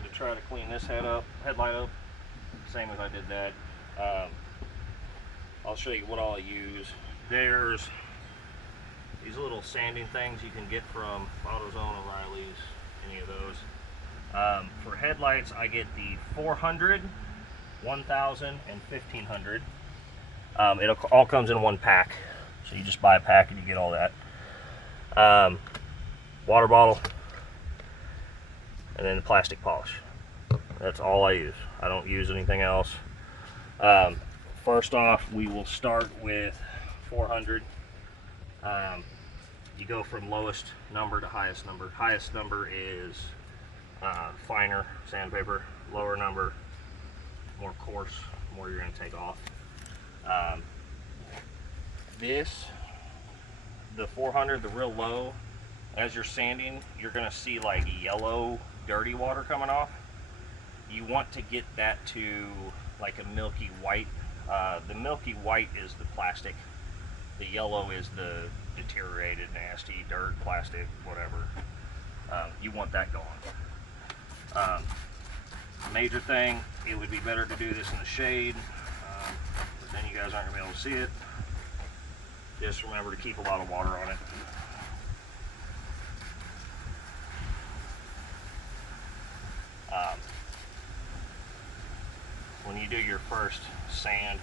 going to try to clean this headlight up, same as I did that. I'll show you what all I use. There's these little sanding things you can get from AutoZone, O'Reilly's, any of those. For headlights, I get the 400, 1000, and 1500. It all comes in one pack, so you just buy a pack and you get all that. Water bottle, and then the plastic polish. That's all I use. I don't use anything else. First off, we will start with 400. You go from lowest number to highest number. Highest number is finer sandpaper. Lower number, more coarse, more you're going to take off. The 400, the real low, as you're sanding, you're going to see like yellow, dirty water coming off. You want to get that to like a milky white. The milky white is the plastic. The yellow is the deteriorated, nasty dirt, plastic, whatever. You want that going. Major thing, it would be better to do this in the shade, but then you guys aren't going to be able to see it. Just remember to keep a lot of water on it. When you do your first sand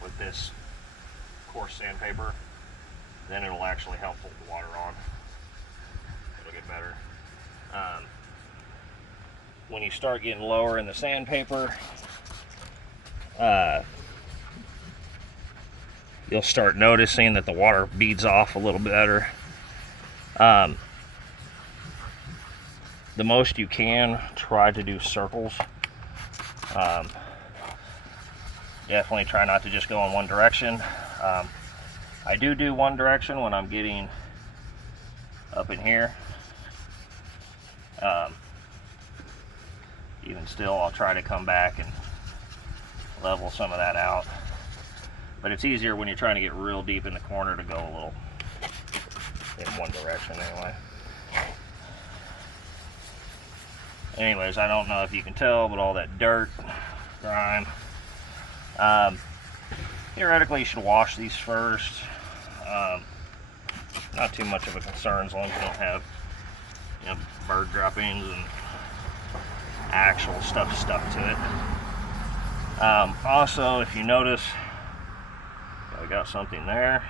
with this coarse sandpaper, then it'll actually help hold the water on. It'll get better. When you start getting lower in the sandpaper, you'll start noticing that the water beads off a little better. The most you can, try to do circles. Definitely try not to just go in one direction. I do one direction when I'm getting up in here. Even still, I'll try to come back and level some of that out. But it's easier when you're trying to get real deep in the corner to go a little in one direction anyway. Anyways, I don't know if you can tell, but all that dirt, grime. Theoretically, you should wash these first. Not too much of a concern as long as you don't have, bird droppings and actual stuff stuck to it. Also, if you notice, I got something there.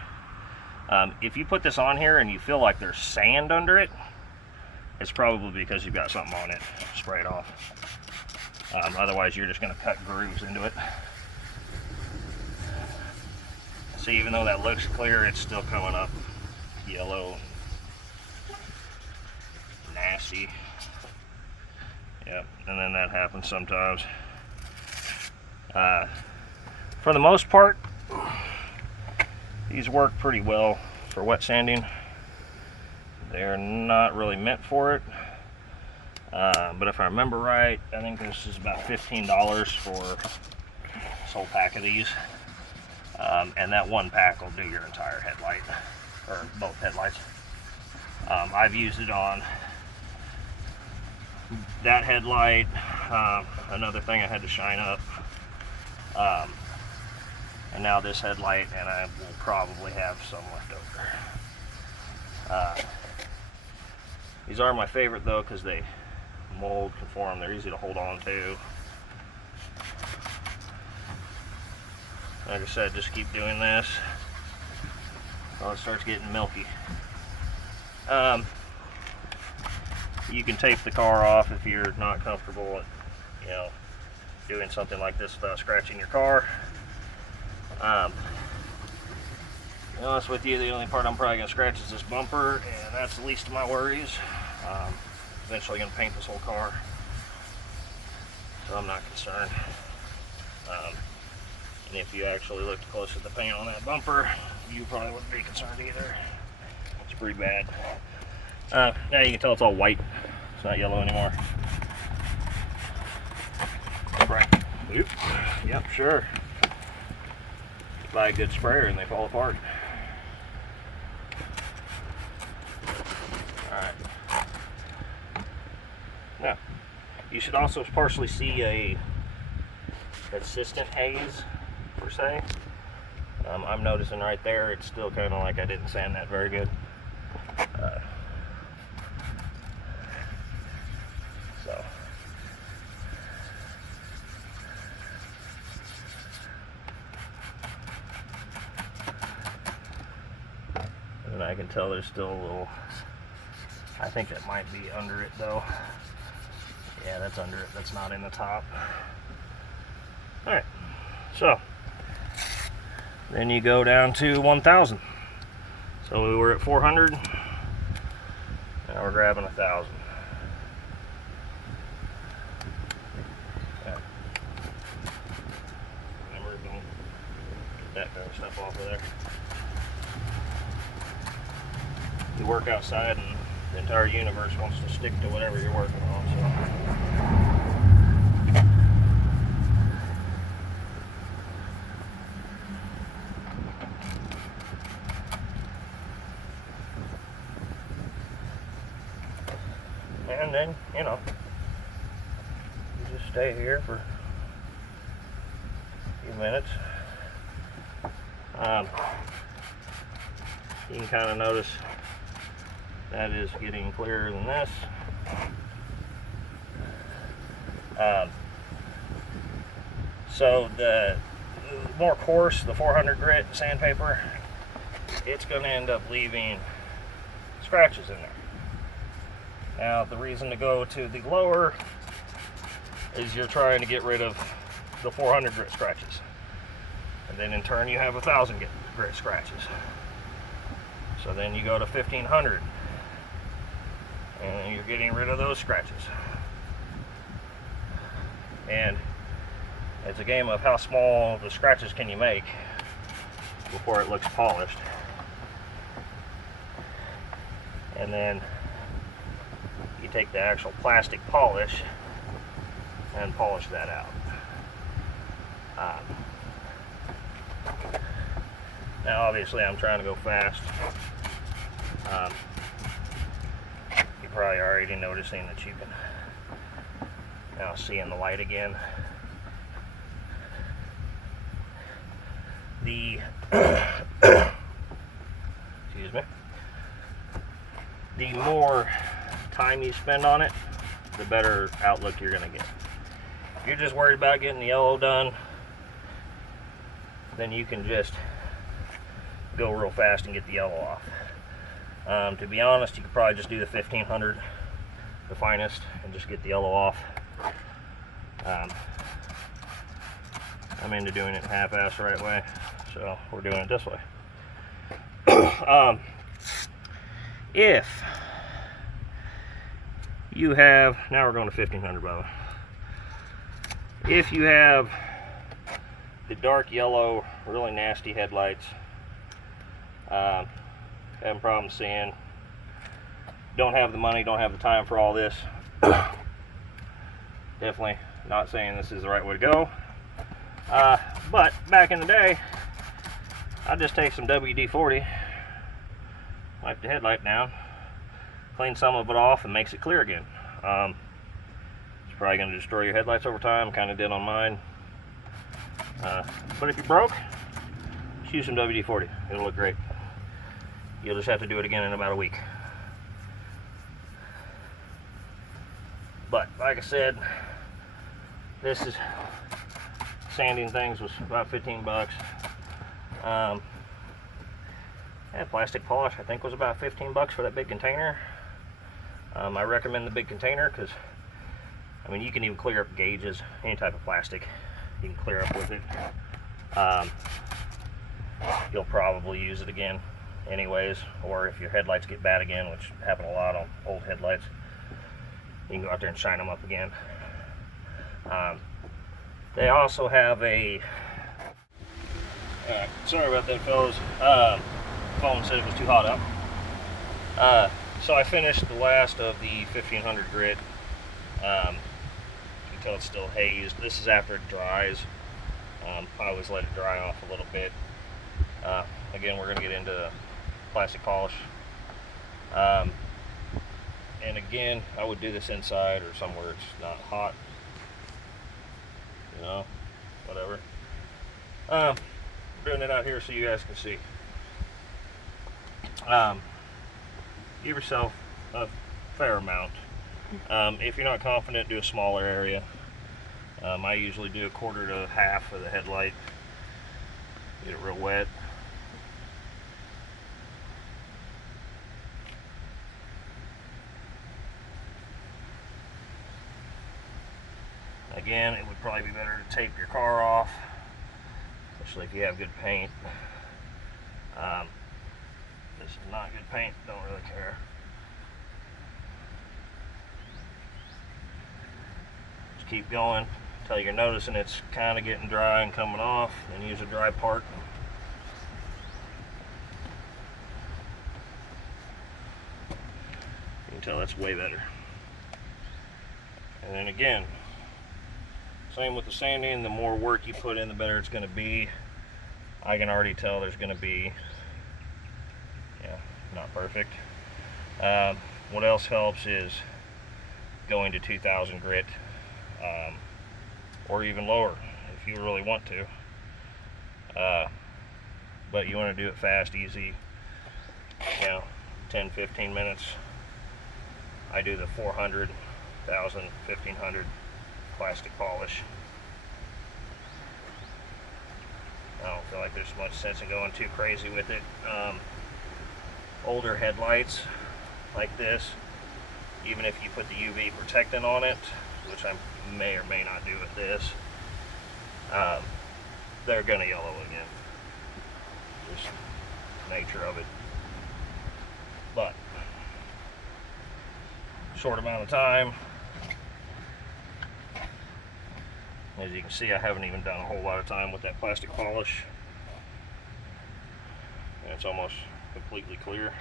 If you put this on here and you feel like there's sand under it, it's probably because you've got something on it. Spray it off. Otherwise, you're just going to cut grooves into it. See, even though that looks clear, it's still coming up yellow, nasty. Yep, and then that happens sometimes. For the most part, these work pretty well for wet sanding. They're not really meant for it, but if I remember right, I think this is about $15 for this whole pack of these, and that one pack will do your entire headlight, or both headlights. I've used it on that headlight, another thing I had to shine up, and now this headlight, and I will probably have some left over. These are my favorite though because they mold conform, they're easy to hold on to. Like I said, just keep doing this until it starts getting milky. You can tape the car off if you're not comfortable at, doing something like this without scratching your car. To be honest with you, the only part I'm probably going to scratch is this bumper, and that's the least of my worries. Eventually going to paint this whole car, so I'm not concerned. And if you actually looked close at the paint on that bumper, you probably wouldn't be concerned either. It's pretty bad. Now you can tell it's all white. It's not yellow anymore. Right. Oop. Yep, sure. Buy a good sprayer and they fall apart. Alright. Now, you should also partially see a consistent haze, per se. I'm noticing right there, it's still kind of like I didn't sand that very good. So. And I can tell there's still a little, I think that might be under it though. Yeah, that's under it, that's not in the top. Alright, so then you go down to 1,000. So we were at 400, now we're grabbing 1,000. Yeah. Remember, don't get that kind of stuff off of there. You work outside and the entire universe wants to stick to whatever you're working on. So. And then, you know, you just stay here for a few minutes. You can kind of notice that is getting clearer than this. So the more coarse, the 400 grit sandpaper, it's going to end up leaving scratches in there. Now the reason to go to the lower is you're trying to get rid of the 400 grit scratches. And then in turn you have 1,000 grit scratches. So then you go to 1,500. And you're getting rid of those scratches. And it's a game of how small the scratches can you make before it looks polished. And then you take the actual plastic polish and polish that out. Now obviously I'm trying to go fast. You're probably already noticing that you can now see in the light again. The excuse me. The more time you spend on it, the better outlook you're going to get. If you're just worried about getting the yellow done, then you can just go real fast and get the yellow off. To be honest, you could probably just do the 1,500, the finest, and just get the yellow off. I'm into doing it half-assed the right way, so we're doing it this way. If you have, now we're going to 1,500 by the way. If you have the dark yellow, really nasty headlights, having problems seeing, don't have the money, don't have the time for all this, definitely not saying this is the right way to go. But back in the day, I'd just take some WD-40, wipe the headlight down, clean some of it off, and makes it clear again. It's probably going to destroy your headlights over time, kind of did on mine. But if you're broke, just use some WD-40. It'll look great. You'll just have to do it again in about a week. But like I said, this is sanding things was about 15 bucks. Yeah, plastic polish I think was about 15 bucks for that big container. I recommend the big container because I mean you can even clear up gauges, any type of plastic you can clear up with it. You'll probably use it again anyways, or if your headlights get bad again, which happen a lot on old headlights, you can go out there and shine them up again. They also have a sorry about that fellas, phone said it was too hot out. So I finished the last of the 1,500 grit. You can tell it's still hazed. This is after it dries. I always let it dry off a little bit. Again, we're going to get into plastic polish. And again, I would do this inside or somewhere it's not hot, you know, whatever. Doing it out here so you guys can see. Give yourself a fair amount. If you're not confident, do a smaller area. I usually do a quarter to half of the headlight. Get it real wet. Again, it would probably be better to tape your car off, especially if you have good paint. This is not good paint, don't really care. Just keep going until you're noticing it's kind of getting dry and coming off, then use a dry part. You can tell that's way better. And then again, same with the sanding, the more work you put in, the better it's going to be. I can already tell there's going to be, yeah, not perfect. What else helps is going to 2000 grit, or even lower if you really want to. But you want to do it fast, easy, 10-15 minutes. I do the 400, 1000, 1500 plastic polish. I don't feel like there's much sense in going too crazy with it. Older headlights like this, even if you put the UV protectant on it, which I may or may not do with this, they're gonna yellow again. Just nature of it. But short amount of time. As you can see, I haven't even done a whole lot of time with that plastic polish. And it's almost completely clear.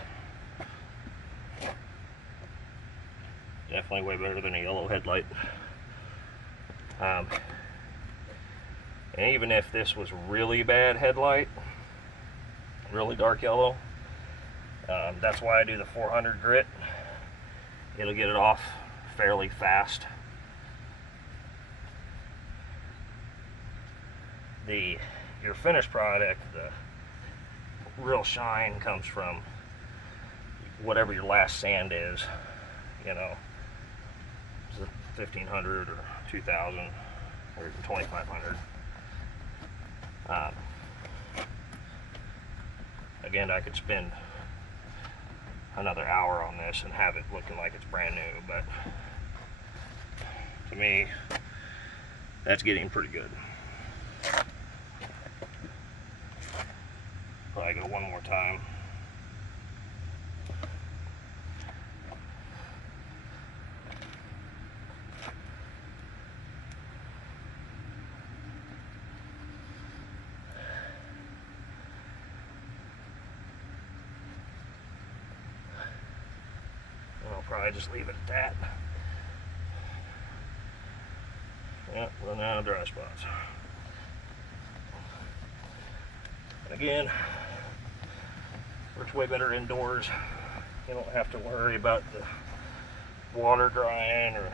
Definitely way better than a yellow headlight. And even if this was really bad headlight, really dark yellow, that's why I do the 400 grit. It'll get it off fairly fast. Your finished product, the real shine comes from whatever your last sand is, you know, 1500 or 2000 or even 2500. Again, I could spend another hour on this and have it looking like it's brand new, but to me, that's getting pretty good. Probably go one more time. And I'll probably just leave it at that. Yep, running out of dry spots. Again, works way better indoors. You don't have to worry about the water drying or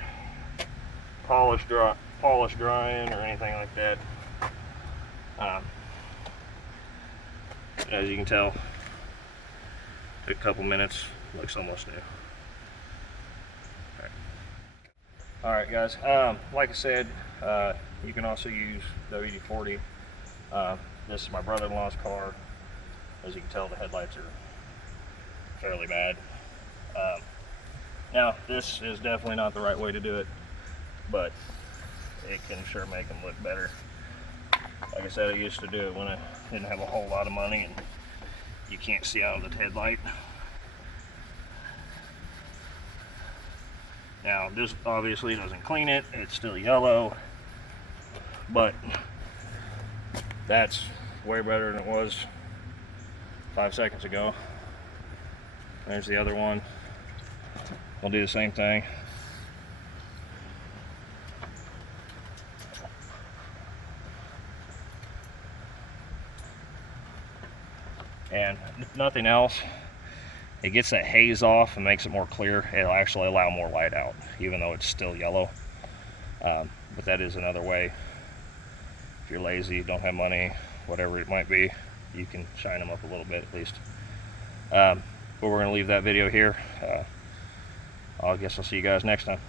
polish drying or anything like that. As you can tell, took a couple minutes, looks almost new. Alright guys, like I said, you can also use WD-40. This is my brother-in-law's car. As you can tell, the headlights are fairly bad. Now, this is definitely not the right way to do it, but it can sure make them look better. Like I said, I used to do it when I didn't have a whole lot of money and you can't see out of the headlight. Now, this obviously doesn't clean it. It's still yellow, but that's way better than it was 5 seconds ago. There's the other one. I'll do the same thing. And if nothing else, it gets that haze off and makes it more clear. It'll actually allow more light out, even though it's still yellow. But that is another way. If you're lazy, don't have money, whatever it might be, you can shine them up a little bit at least. But we're going to leave that video here. I guess I'll see you guys next time.